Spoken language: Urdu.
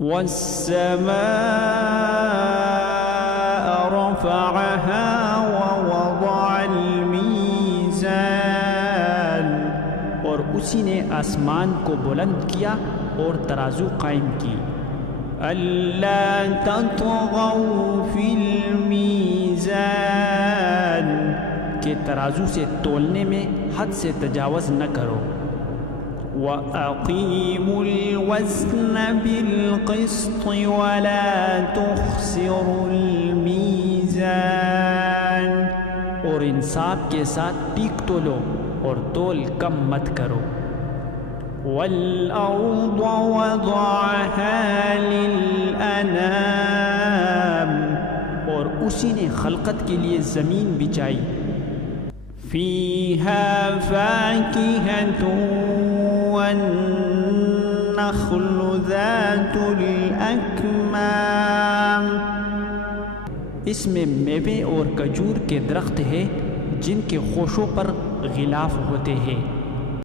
والسماء رفعها ووضع الميزان، اور اسی نے آسمان کو بلند کیا اور ترازو قائم کی. أَلَّا تَطْغَوْا فِي الْمِيزَانِ، کہ ترازو سے تولنے میں حد سے تجاوز نہ کرو. وَأَقِيمُوا الْوَزْنَ بِالْقِسْطِ وَلَا تُخْسِرُوا الْمِيزَانَ، اور انصاف کے ساتھ ٹیک تولو اور تول کم مت کرو. وَالْأَرْضَ وَضَعَهَا لِلْأَنَامِ، اور اسی نے خلقت کے لیے زمین بچائی. فِيهَا فَاكِهَةٌ وَالنَّخْلُ ذَاتُ الْأَكْمَامِ، اس میں میوے اور کھجور کے درخت ہے جن کے خوشوں پر غلاف ہوتے ہیں.